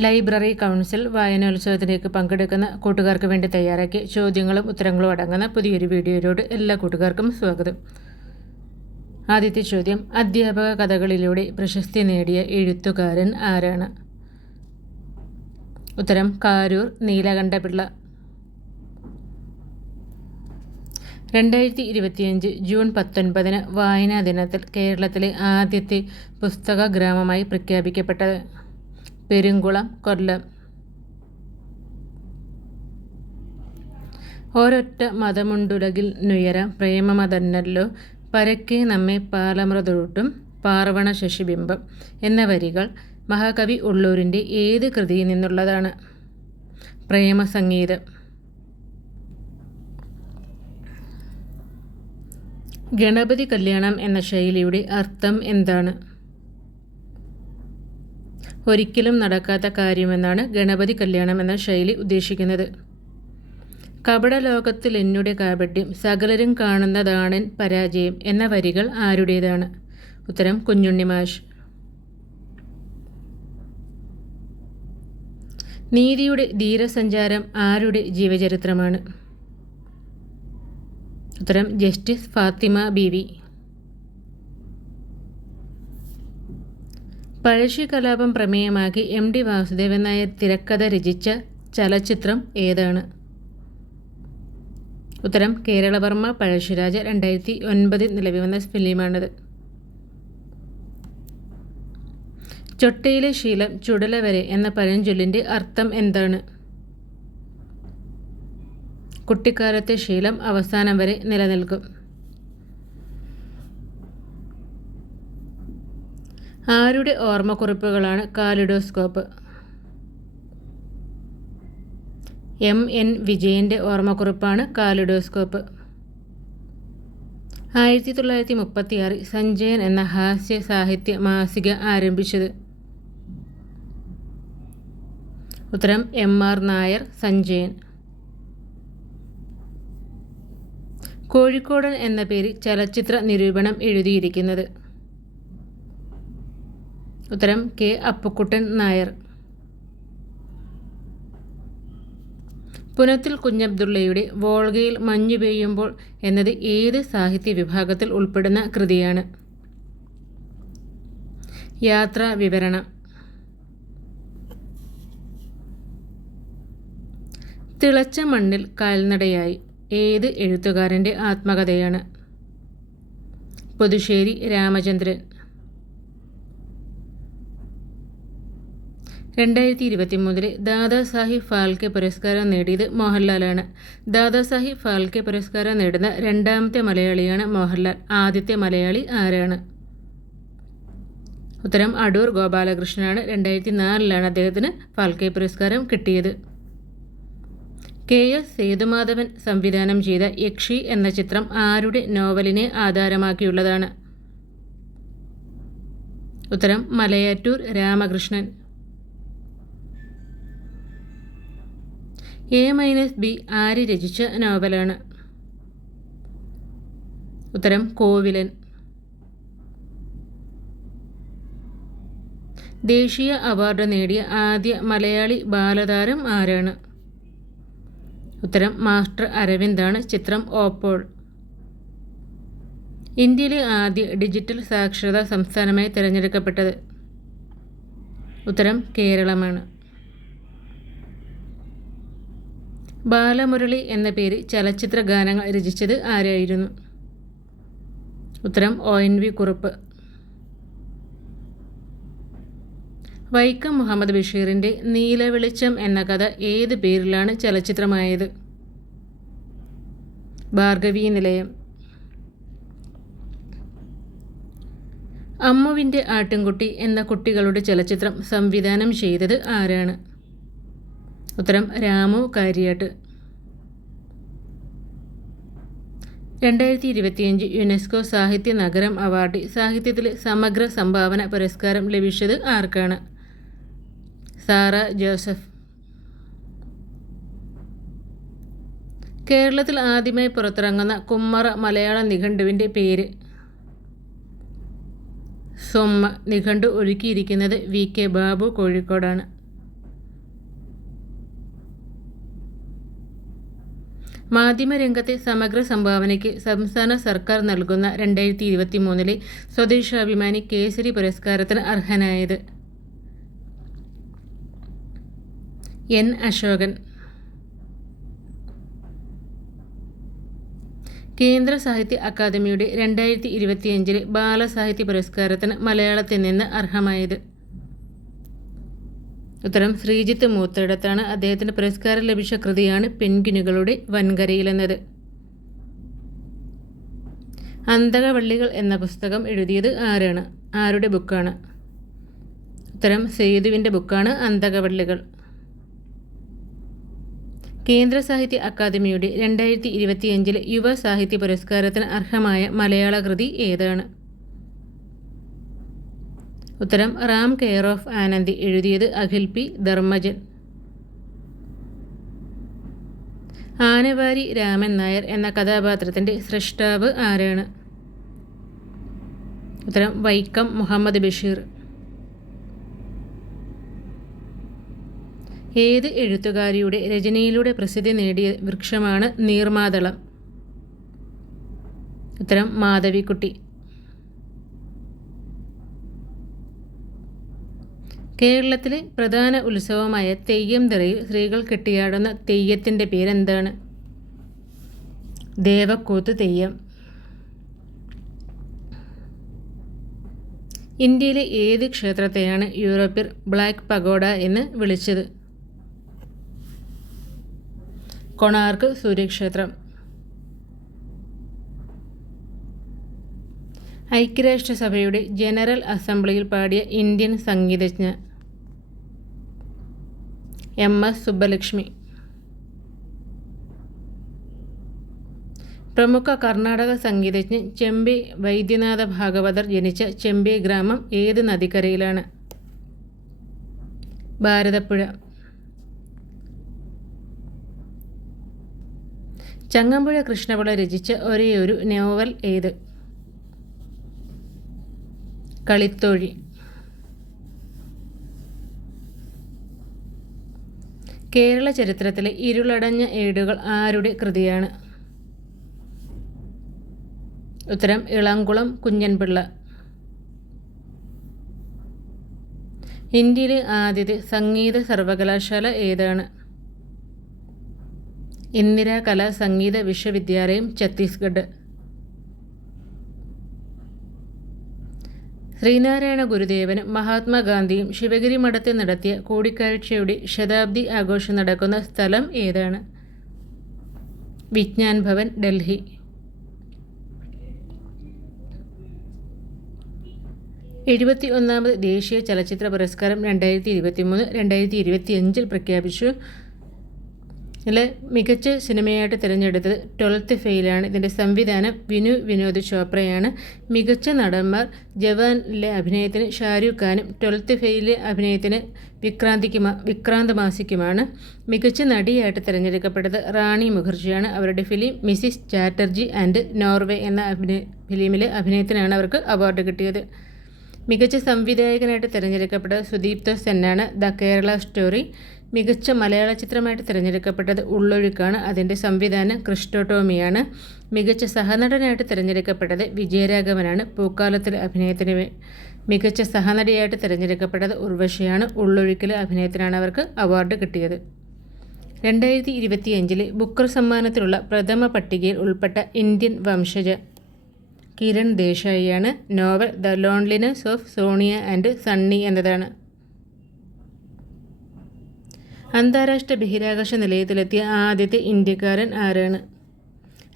Library council വായനോത്സവത്തിലേക്ക് പങ്കെടുക്കുന്ന കൂട്ടുകാർക്ക് വേണ്ടി തയ്യാറാക്കി ചോദ്യങ്ങളും ഉത്തരങ്ങളും അടങ്ങുന്ന പുതിയൊരു വീഡിയോയിലോട് എല്ലാ കൂട്ടുകാർക്കും സ്വാഗതം. ആദ്യത്തെ ചോദ്യം അധ്യാപക കഥകളിലൂടെ പ്രശസ്തി നേടിയ എഴുത്തുകാരൻ ആരാണ്? ഉത്തരം കാരൂർ നീലകണ്ഠപിള്ള. രണ്ടായിരത്തി ഇരുപത്തിയഞ്ച് ജൂൺ പത്തൊൻപതിന് വായനാ ദിനത്തിൽ കേരളത്തിലെ ആദ്യത്തെ പുസ്തക ഗ്രാമമായി പ്രഖ്യാപിക്കപ്പെട്ടത്. പെരുങ്കുളം കൊല്ലം. ഒരൊറ്റ മതമുണ്ടുലകിൽ നുയരാം പ്രേമമതന്നല്ലോ. പരക്കെ നമ്മെ പാലമൃതൊട്ടും പാർവണ ശശിബിംബം എന്ന വരികൾ മഹാകവി ഉള്ളൂരിന്റെ ഏത് കൃതിയിൽ നിന്നുള്ളതാണ്? പ്രേമസംഗീതം. ഗണപതി കല്യാണം എന്ന ശൈലിയുടെ അർത്ഥം എന്താണ്? ഒരിക്കലും നടക്കാത്ത കാര്യമെന്നാണ് ഗണപതി കല്യാണം എന്ന ശൈലി ഉദ്ദേശിക്കുന്നത്. കപട ലോകത്തിൽ എന്നുടെ കാപട്യം സകലരും കാണുന്നതാണൻ പരാജയം എന്ന വരികൾ ആരുടേതാണ്? ഉത്തരം കുഞ്ഞുണ്ണി മാഷ്. നീതിയുടെ ധീരസഞ്ചാരം ആരുടെ ജീവചരിത്രമാണ്? ഉത്തരം ജസ്റ്റിസ് ഫാത്തിമ ബീവി. പഴശ്ശി കലാപം പ്രമേയമാക്കി എം ഡി വാസുദേവൻ നായർ തിരക്കഥ രചിച്ച ചലച്ചിത്രം ഏതാണ്? ഉത്തരം കേരളവർമ്മ പഴശ്ശിരാജ രണ്ടായിരത്തി ഒൻപതിൽ നിലവിൽ വന്ന ഫിലിമാണിത്. ചൊട്ടയിലെ ശീലം ചുടല വരെ എന്ന പഴഞ്ചൊല്ലിന്റെ അർത്ഥം എന്താണ്? കുട്ടിക്കാലത്തെ ശീലം അവസാനം വരെ നിലനിൽക്കും. ആരുടെ ഓർമ്മക്കുറിപ്പുകളാണ് കാലിഡോസ്കോപ്പ്? എം എൻ വിജയന്റെ ഓർമ്മക്കുറിപ്പാണ് കാലിഡോസ്കോപ്പ്. ആയിരത്തി തൊള്ളായിരത്തി മുപ്പത്തിയാറിൽ സഞ്ജയൻ എന്ന ഹാസ്യ സാഹിത്യ മാസിക ആരംഭിച്ചത്. ഉത്തരം എം ആർ നായർ സഞ്ജയൻ. കോഴിക്കോടൻ എന്ന പേരിൽ ചലച്ചിത്ര നിരൂപണം എഴുതിയിരിക്കുന്നത്. ഉത്തരം കെ അപ്പുക്കുട്ടൻ നായർ. പുനത്തിൽ കുഞ്ഞബ്ദുള്ളയുടെ വോൾഗയിൽ മഞ്ഞു പെയ്യുമ്പോൾ എന്നത് ഏത് സാഹിത്യ വിഭാഗത്തിൽ ഉൾപ്പെടുന്ന കൃതിയാണ്? യാത്രാ വിവരണം. തിളച്ച മണ്ണിൽ കാൽനടയായി ഏത് എഴുത്തുകാരന്റെ ആത്മകഥയാണ്? പുതുശ്ശേരി രാമചന്ദ്രൻ. രണ്ടായിരത്തി ഇരുപത്തി മൂന്നിലെ ദാദാസാഹിബ് ഫാൽക്കെ പുരസ്കാരം നേടിയത് മോഹൻലാലാണ്. ദാദാസാഹിബ് ഫാൽക്കെ പുരസ്കാരം നേടുന്ന രണ്ടാമത്തെ മലയാളിയാണ് മോഹൻലാൽ. ആദ്യത്തെ മലയാളി ആരാണ്? ഉത്തരം അടൂർ ഗോപാലകൃഷ്ണനാണ്. രണ്ടായിരത്തി നാലിലാണ് അദ്ദേഹത്തിന് ഫാൽക്കെ പുരസ്കാരം കിട്ടിയത്. കെ എസ് സേതുമാധവൻ സംവിധാനം ചെയ്ത യക്ഷി എന്ന ചിത്രം ആരുടെ നോവലിനെ ആധാരമാക്കിയുള്ളതാണ്? ഉത്തരം Malayattoor Ramakrishnan. A minus B ആര് രചിച്ച നോവലാണ്? ഉത്തരം കോവിലൻ. ദേശീയ അവാർഡ് നേടിയ ആദ്യ മലയാളി ബാലതാരം ആരാണ്? ഉത്തരം മാസ്റ്റർ അരവിന്ദാണ്. ചിത്രം ഓപ്പോൾ. ഇന്ത്യയിലെ ആദ്യ ഡിജിറ്റൽ സാക്ഷരതാ സംസ്ഥാനമായി തിരഞ്ഞെടുക്കപ്പെട്ടത് ഉത്തരം കേരളമാണ്. ബാലമുരളി എന്ന പേര് ചലച്ചിത്ര ഗാനങ്ങൾ രചിച്ചത് ആരായിരുന്നു? ഉത്തരം O. N. V. Kurup. Vaikom Muhammad ബഷീറിന്റെ നീലവെളിച്ചം എന്ന കഥ ഏത് പേരിലാണ് ചലച്ചിത്രമായത്? ഭാർഗവീ നിലയം. അമ്മുവിന്റെ ആട്ടിൻകുട്ടി എന്ന കുട്ടികളുടെ ചലച്ചിത്രം സംവിധാനം ചെയ്തത് ആരാണ്? ഉത്തരം രാമു കാര്യാട്ട്. രണ്ടായിരത്തി ഇരുപത്തിയഞ്ച് യുനെസ്കോ സാഹിത്യ നഗരം അവാർഡ് സാഹിത്യത്തിലെ സമഗ്ര സംഭാവന പുരസ്കാരം ലഭിച്ചത് ആർക്കാണ്? സാറ ജോസഫ്. കേരളത്തിൽ ആദ്യമായി പുറത്തിറങ്ങുന്ന കുമ്മറ മലയാള നിഘണ്ടുവിന്റെ പേര്. സൊമ്മ നിഘണ്ടു ഒരുക്കിയിരിക്കുന്നത് വി കെ ബാബു കോഴിക്കോടാണ്. മാധ്യമരംഗത്തെ സമഗ്ര സംഭാവനയ്ക്ക് സംസ്ഥാന സർക്കാർ നൽകുന്ന രണ്ടായിരത്തി ഇരുപത്തി മൂന്നിലെ സ്വദേശാഭിമാനി കേസരി പുരസ്കാരത്തിന് അർഹനായത് എൻ അശോകൻ. കേന്ദ്ര സാഹിത്യ അക്കാദമിയുടെ രണ്ടായിരത്തി ഇരുപത്തിയഞ്ചിലെ ബാലസാഹിത്യ പുരസ്കാരത്തിന് മലയാളത്തിൽ നിന്ന് അർഹമായത് ഉത്തരം ശ്രീജിത്ത് മൂത്തയിടത്താണ് അദ്ദേഹത്തിന് പുരസ്കാരം ലഭിച്ച കൃതിയാണ് പെൻഗിനുകളുടെ വൻകരയിലെന്നത് അന്തകവള്ളികൾ എന്ന പുസ്തകം എഴുതിയത് ആരാണ്? ആരുടെ ബുക്കാണ്? ഉത്തരം സേതുവിന്റെ ബുക്കാണ് അന്തകവള്ളികൾ. കേന്ദ്ര സാഹിത്യ അക്കാദമിയുടെ രണ്ടായിരത്തി ഇരുപത്തിയഞ്ചിലെ യുവ സാഹിത്യ പുരസ്കാരത്തിന് അർഹമായ മലയാള കൃതി ഏതാണ്? ഉത്തരം റാം കെയർ ഓഫ് ആനന്ദി എഴുതിയത് അഖിൽ പി. ധർമ്മജൻ. ആനവാരി രാമൻ നായർ എന്ന കഥാപാത്രത്തിന്റെ സൃഷ്ടാവ് ആരാണ്? ഉത്തരം വൈക്കം മുഹമ്മദ് ബഷീർ. ഏത് എഴുത്തുകാരിയുടെ രചനയിലൂടെ പ്രസിദ്ധി നേടിയ വൃക്ഷമാണ് നീർമാതളം? ഉത്തരം മാധവിക്കുട്ടി. കേരളത്തിലെ പ്രധാന ഉത്സവമായ തെയ്യം തിറയിൽ സ്ത്രീകൾ കെട്ടിയാടുന്ന തെയ്യത്തിന്റെ പേരെന്താണ്? ദേവക്കൂത്ത് തെയ്യം. ഇന്ത്യയിലെ ഏത് ക്ഷേത്രത്തെയാണ് യൂറോപ്യർ ബ്ലാക്ക് പഗോഡ എന്ന് വിളിച്ചത്? കൊണാർക്ക് സൂര്യക്ഷേത്രം. ഐക്യരാഷ്ട്രസഭയുടെ ജനറൽ അസംബ്ലിയിൽ പാടിയ ഇന്ത്യൻ സംഗീതജ്ഞ എം എസ് സുബ്ബലക്ഷ്മി. പ്രമുഖ കർണാടക സംഗീതജ്ഞൻ ചെമ്പി വൈദ്യനാഥ ഭാഗവതർ ജനിച്ച ചെമ്പി ഗ്രാമം ഏത് നദിക്കരയിലാണ്? ഭാരതപ്പുഴ. ചങ്ങമ്പുഴ കൃഷ്ണപിള്ള രചിച്ച ഒരേയൊരു നോവൽ ഏത്? കളിത്തോഴി. കേരള ചരിത്രത്തിലെ ഇരുളടഞ്ഞ ഏടുകൾ ആരുടെ കൃതിയാണ്? ഉത്തരം ഇളംകുളം കുഞ്ഞൻപിള്ള. ഇന്ത്യയിലെ ആദ്യത്തെ സംഗീത സർവകലാശാല ഏതാണ്? ഇന്ദിരാ കലാ സംഗീത വിശ്വവിദ്യാലയം ഛത്തീസ്ഗഡ്. ശ്രീനാരായണ ഗുരുദേവനും മഹാത്മാഗാന്ധിയും ശിവഗിരി മഠത്തിൽ നടത്തിയ കൂടിക്കാഴ്ചയുടെ ശതാബ്ദി ആഘോഷം നടക്കുന്ന സ്ഥലം ഏതാണ്? വിജ്ഞാൻ ഭവൻ ഡൽഹി. എഴുപത്തി ഒന്നാമത് ദേശീയ ചലച്ചിത്ര പുരസ്കാരം രണ്ടായിരത്തി ഇരുപത്തി മൂന്ന് രണ്ടായിരത്തി ഇരുപത്തി അഞ്ചിൽ പ്രഖ്യാപിച്ചു. ഇതിൽ മികച്ച സിനിമയായിട്ട് തിരഞ്ഞെടുത്തത് ട്വൽത്ത് ഫെയിലാണ്. ഇതിന്റെ സംവിധാനം വിനു വിനോദ് ചോപ്രയാണ്. മികച്ച നടന്മാർ ജവാനിലെ അഭിനയത്തിന് ഷാരൂഖ് ഖാനും ട്വൽത്ത് ഫെയിലെ അഭിനയത്തിന് വിക്രാന്തിക്ക് വിക്രാന്ത് മാസിക്കുമാണ്. മികച്ച നടിയായിട്ട് തിരഞ്ഞെടുക്കപ്പെട്ടത് റാണി മുഖർജിയാണ്. അവരുടെ film Mrs Chatterjee and Norway എന്ന അഭിനയ ഫിലിമിലെ അഭിനയത്തിനാണ് അവർക്ക് അവാർഡ് കിട്ടിയത്. മികച്ച സംവിധായകനായിട്ട് തിരഞ്ഞെടുക്കപ്പെട്ടത് സുദീപ്ത സെന്നാണ്. The Kerala story. മികച്ച മലയാള ചിത്രമായിട്ട് തിരഞ്ഞെടുക്കപ്പെട്ടത് ഉള്ളൊഴുക്കാണ്. അതിന്റെ സംവിധാനം ക്രിസ്റ്റോട്ടോമിയാണ്. മികച്ച സഹനടനായിട്ട് തിരഞ്ഞെടുക്കപ്പെട്ടത് വിജയരാഘവനാണ്. പൂക്കാലത്തിലെ അഭിനയത്തിന് മികച്ച സഹനടിയായിട്ട് തിരഞ്ഞെടുക്കപ്പെട്ടത് ഉർവശിയാണ്. ഉള്ളൊഴുക്കിലെ അഭിനയത്തിനാണ് അവർക്ക് അവാർഡ് കിട്ടിയത്. രണ്ടായിരത്തി ഇരുപത്തിയഞ്ചിലെ ബുക്കർ സമ്മാനത്തിലുള്ള പ്രഥമ പട്ടികയിൽ ഉൾപ്പെട്ട ഇന്ത്യൻ വംശജ Kiran ദേശായിയാണ്. Novel the loneliness of Sonia and Sunny എന്നതാണ്. അന്താരാഷ്ട്ര ബഹിരാകാശ നിലയത്തിലെത്തിയ ആദ്യത്തെ ഇന്ത്യക്കാരൻ ആരാണ്?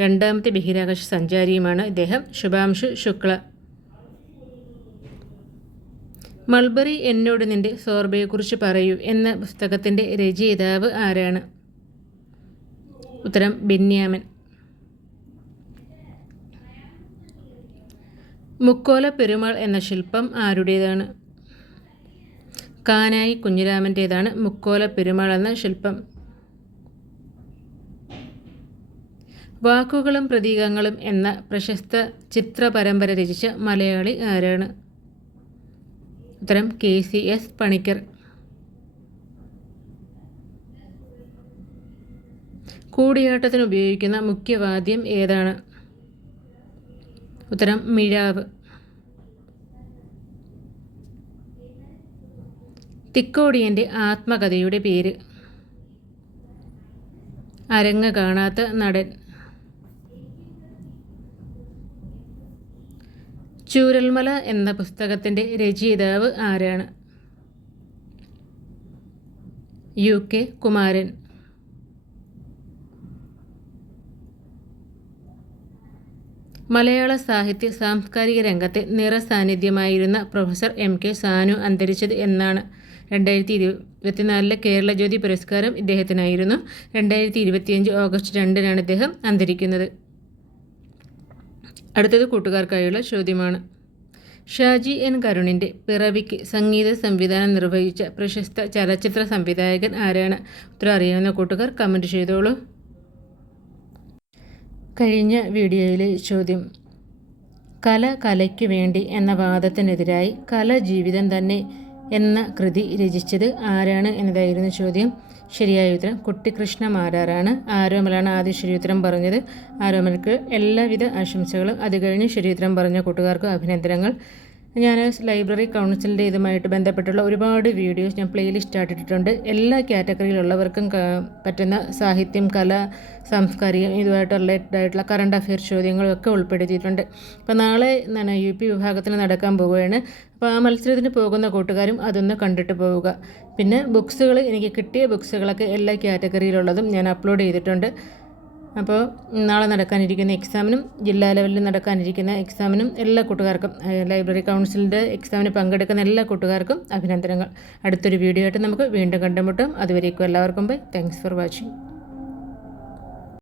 രണ്ടാമത്തെ ബഹിരാകാശ സഞ്ചാരിയുമാണ് ഇദ്ദേഹം. ശുഭാംശു ശുക്ല. മൾബറി എന്നോട് നിന്റെ സോർബയെക്കുറിച്ച് പറയൂ എന്ന പുസ്തകത്തിന്റെ രചയിതാവ് ആരാണ്? ഉത്തരം ബെന്യാമൻ. മുക്കോല പെരുമാൾ എന്ന ശില്പം ആരുടേതാണ്? കാനായി കുഞ്ഞിരാമന്റേതാണ് മുക്കോല പെരുമാൾ എന്ന ശില്പം. വാക്കുകളും പ്രതീകങ്ങളും എന്ന പ്രശസ്ത ചിത്ര പരമ്പര രചിച്ച മലയാളി ആരാണ്? ഉത്തരം കെ സി എസ് പണിക്കർ. കൂടിയാട്ടത്തിന് ഉപയോഗിക്കുന്ന മുഖ്യവാദ്യം ഏതാണ്? ഉത്തരം മിഴാവ്. തിക്കോടിയന്റെ ആത്മകഥയുടെ പേര്. അരങ്ങ് കാണാത്ത നടൻ. ചൂരൽമല എന്ന പുസ്തകത്തിന്റെ രചയിതാവ് ആരാണ്? U K Kumaran. മലയാള സാഹിത്യ സാംസ്കാരിക രംഗത്തെ നിറസാന്നിധ്യമായിരുന്ന പ്രൊഫസർ എം കെ സാനു അന്തരിച്ചത് എന്നാണ്. രണ്ടായിരത്തി ഇരുപത്തിനാലിലെ കേരള ജ്യോതി പുരസ്കാരം ഇദ്ദേഹത്തിനായിരുന്നു. രണ്ടായിരത്തി ഇരുപത്തിയഞ്ച് ഓഗസ്റ്റ് രണ്ടിനാണ് ഇദ്ദേഹം അന്തരിക്കുന്നത്. അടുത്തത് കൂട്ടുകാർക്കായുള്ള ചോദ്യമാണ്. ഷാജി എൻ കരുണിന്റെ പിറവിക്ക് സംഗീത സംവിധാനം നിർവഹിച്ച പ്രശസ്ത ചലച്ചിത്ര സംവിധായകൻ ആരാണ്? ഉത്തരം അറിയാവുന്ന കൂട്ടുകാർ കമന്റ് ചെയ്തോളൂ. കഴിഞ്ഞ വീഡിയോയിലെ ചോദ്യം. കല കലയ്ക്ക് വേണ്ടി എന്ന വാദത്തിനെതിരായി കല ജീവിതം തന്നെ എന്ന കൃതി രചിച്ചത് ആരാണ് എന്നതായിരുന്നു ചോദ്യം. ശരിയായ ഉത്തരം കുട്ടിക്കൃഷ്ണ മാരാറാണ്. ആരോമലാണ് ആദ്യം ശരിയുത്തരം പറഞ്ഞത്. ആരോമലക്ക് എല്ലാവിധ ആശംസകളും. അത് കഴിഞ്ഞ് ശരിയുത്തരം പറഞ്ഞ കൂട്ടുകാർക്ക് അഭിനന്ദനങ്ങൾ. ഞാൻ ലൈബ്രറി കൗൺസിലിന്റെ ഇതുമായിട്ട് ബന്ധപ്പെട്ടുള്ള ഒരുപാട് വീഡിയോസ് ഞാൻ പ്ലേലിസ്റ്റ് ആയിട്ടിട്ടുണ്ട് എല്ലാ കാറ്റഗറിയിലുള്ളവർക്കും പറ്റുന്ന സാഹിത്യം കല സാംസ്കാരികം ഇതുമായിട്ട് റിലേറ്റഡ് ആയിട്ടുള്ള കറണ്ട് അഫെയർ ചോദ്യങ്ങളും ഒക്കെ ഉൾപ്പെടുത്തിയിട്ടുണ്ട്. അപ്പോൾ നാളെ എന്താണ് യു പി വിഭാഗത്തിന് നടക്കാൻ പോവുകയാണ്. അപ്പോൾ ആ മത്സരത്തിന് പോകുന്ന കൂട്ടുകാരും അതൊന്ന് കണ്ടിട്ട് പോവുക. പിന്നെ ബുക്സുകൾ എനിക്ക് കിട്ടിയ ബുക്സുകളൊക്കെ എല്ലാ കാറ്റഗറിയിലുള്ളതും ഞാൻ അപ്ലോഡ് ചെയ്തിട്ടുണ്ട്. അപ്പോൾ നാളെ നടക്കാനിരിക്കുന്ന എക്സാമിനും ജില്ലാ ലെവലിൽ നടക്കാനിരിക്കുന്ന എക്സാമിനും എല്ലാ കൂട്ടുകാർക്കും ലൈബ്രറി കൗൺസിലിന്റെ എക്സാമിന് പങ്കെടുക്കുന്ന എല്ലാ കൂട്ടുകാർക്കും അഭിനന്ദനങ്ങൾ. അടുത്തൊരു വീഡിയോ ആയിട്ട് നമുക്ക് വീണ്ടും കണ്ടുമുട്ടും. അതുവരേക്കും എല്ലാവർക്കും ബൈ. Thanks for watching